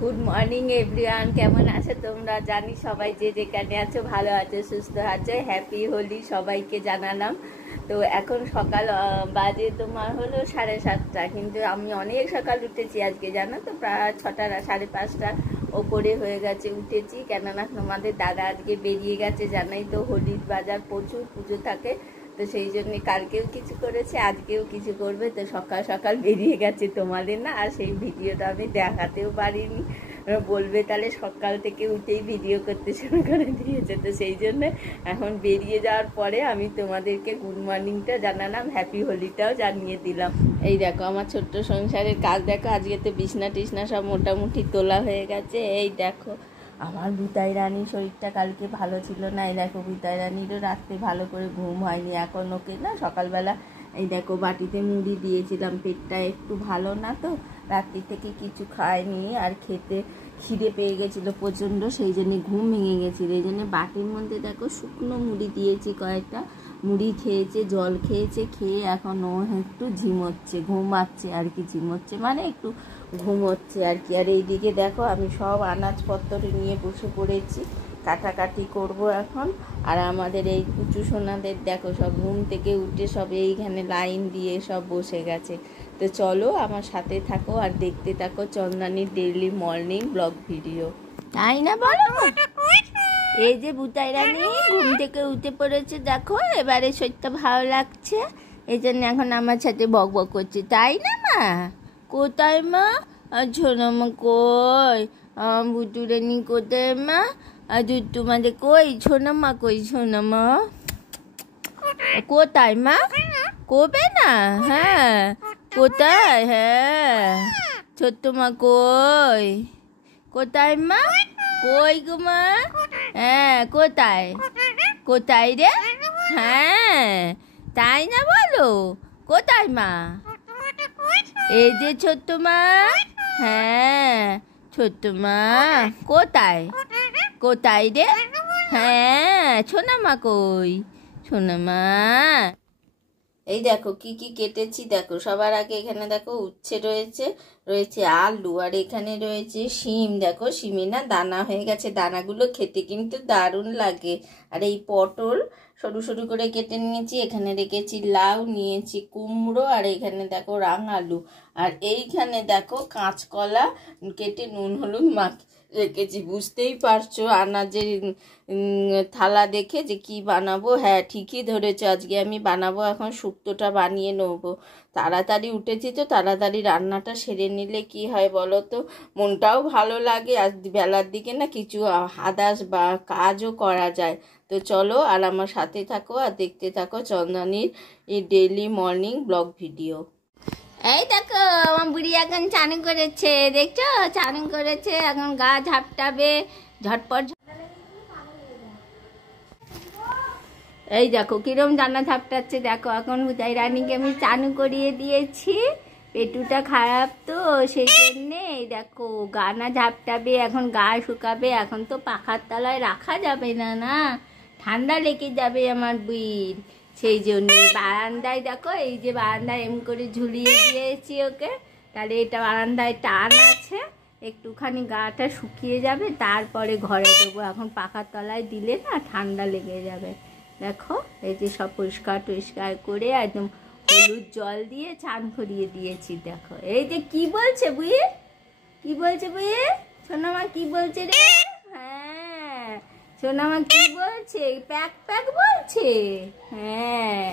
Good morning everyone, কেমন আছো তোমরা? জানি সবাই যে যেখানে আছো ভালো আছো, সুস্থ আছো। হ্যাপি হোলি সবাইকে জানালাম। তো এখন সকাল বাজে তোমার হলো 7:30, কিন্তু আমি অনেক সকাল উঠেছি আজকে, জানো তো, প্রায় 6টা 5:30 ওপরে হয়ে গেছে উঠেছি। কেননা তোমাদের দাদা আজকে বেরিয়ে গেছে, জানাই তো, হোলির বাজার প্রচুর পুজো থাকে, তো সেই জন্যে কালকেও কিছু করেছে, আজকেও কিছু করবে। তো সকাল সকাল বেরিয়ে গেছে, তোমাদের না আর সেই ভিডিওটা আমি দেখাতেও পারিনি। বলবে তাহলে সকাল থেকে উঠেই ভিডিও করতে শুরু করে দিয়েছে। তো সেই জন্য এখন বেরিয়ে যাওয়ার পরে আমি তোমাদেরকে গুড মর্নিংটা জানালাম, হ্যাপি হোলিটাও জানিয়ে দিলাম। এই দেখো আমার ছোট্ট সংসারের কাজ দেখো, আজকে তো বিছনা টিছনা সব মোটামুটি তোলা হয়ে গেছে। এই দেখো আমার বুতাই রানীর শরীরটা কালকে ভালো ছিল না। এই দেখো বুতাই রানীরও রাত্রে ভালো করে ঘুম হয়নি। এখন ওকে না সকালবেলা এই দেখো বাটিতে মুড়ি দিয়েছিলাম, পেটটা একটু ভালো না, তো রাত্রি থেকে কিছু খায়নি, আর খেতে খিদে পেয়ে গেছিলো প্রচণ্ড, সেই জন্যে ঘুম ভেঙে গেছিলো। এই জন্যে বাটির মধ্যে দেখো শুকনো মুড়ি দিয়েছি, কয়েকটা মুড়ি খেয়েছে, জল খেয়েছে, খেয়ে এখন ও একটু ঝিমোচ্ছে, ঘুমাচ্ছে আর কি, ঝিমোচ্ছে মানে একটু ঘুমোচ্ছে আর কি। আর এইদিকে দেখো আমি সব আনাজপত্র নিয়ে বসে পড়েছি, কাটাকাটি করব এখন। আর আমাদের এই কুচু সোনাদের দেখো সব ঘুম থেকে উঠে সব এইখানে লাইন দিয়ে সব বসে গেছে। তো চলো আমার সাথে থাকো আর দেখতে থাকো চন্দানীর ডেইলি মর্নিং ব্লগ ভিডিও, তাই না বলো? এই যে বুতাই রানী ঘুম থেকে উঠে পড়েছে, দেখো এবারে শরীরটা ভালো লাগছে, এই জন্য এখন আমার সাথে বক বক করছে, তাই না মা? কোথায় মা? ছোনা মা কই? বুটু রানী কোথায় মা? তোমাদের কই? ছোনা মা কই? ছোনা মা কোথায় মা? কবে না? হ্যাঁ কোথায়? হ্যাঁ ছোট্ট মা কই? কোথায় মা? কই গো মা? হ্যাঁ কোথায়? কোথায় রে? হ্যাঁ তাই না বলো? কোথায় মা? এই যে ছোট্ট মা। হ্যাঁ ছোট্ট মা কোথায়? কোথায় রে? হ্যাঁ সোনা মা কই? সোনা মা এই দেখো কি কি কেটেছি দেখো। সবার আগে এখানে দেখো উচ্ছে রয়েছে আলু, আর এখানে রয়েছে শিম। দেখো শিমে না দানা হয়ে গেছে, দানাগুলো খেতে কিন্তু দারুণ লাগে। আর এই পটল সরু সরু করে কেটে নিয়েছি, এখানে রেখেছি লাউ, নিয়েছি কুমড়ো, আর এখানে দেখো রাঙালু, আর এইখানে দেখো কাঁচকলা কেটে নুন হলুদ রেখেছি। বুঝতেই পারছো আনাজের থালা দেখে যে কি বানাবো। হ্যাঁ ঠিকই ধরেছো, আজকে আমি বানাবো এখন শুক্তোটা বানিয়ে নেবো। তাড়াতাড়ি উঠেছি তো তাড়াতাড়ি রান্নাটা সেরে নিলে কি হয় বলো তো, মনটাও ভালো লাগে, আর বেলার দিকে না কিছু আদার্স বা কাজও করা যায়। তো চলো আর আমার সাথে থাকো আর দেখতে থাকো চন্দানীর এই ডেইলি মর্নিং ব্লগ ভিডিও। এই দেখো আমার বুড়ি এখন চান করেছে, দেখছো চান করেছে, এখন গা ঝাপটাবে ঝটপট। এই দেখো কিরম জানা ঝাপটাচ্ছে দেখো। এখন বুঝাই রানীকে আমি চানু করিয়ে দিয়েছি, পেটুটা খারাপ তো সেই জন্যে। এই দেখো গানা ঝাপটাবে, এখন গা শুকাবে। এখন তো পাখার তলায় রাখা যাবে না, না ঠান্ডা লেগে যাবে আমার বুড়ির, সেই জন্যে বারান্দায় দেখো, এই যে বারান্দায় এম করে ঝুলিয়ে দিয়েছি ওকে। তাহলে এটা বারান্দায় টান আছে, একটুখানি গাটা শুকিয়ে যাবে, তারপরে ঘরে দেবো। এখন পাখার তলায় দিলে না ঠান্ডা লেগে যাবে। দেখো এই যে সব পরিষ্কার টরিষ্কার করে একদম হলুদ জল দিয়ে চান করিয়ে দিয়েছি। দেখো এই যে কি বলছে বুয়ে, কি বলছে বুয়ে? সোনামা কি বলছে রে? হ্যাঁ সোনামা কি বলছে? প্যাক প্যাক বলছে। হ্যাঁ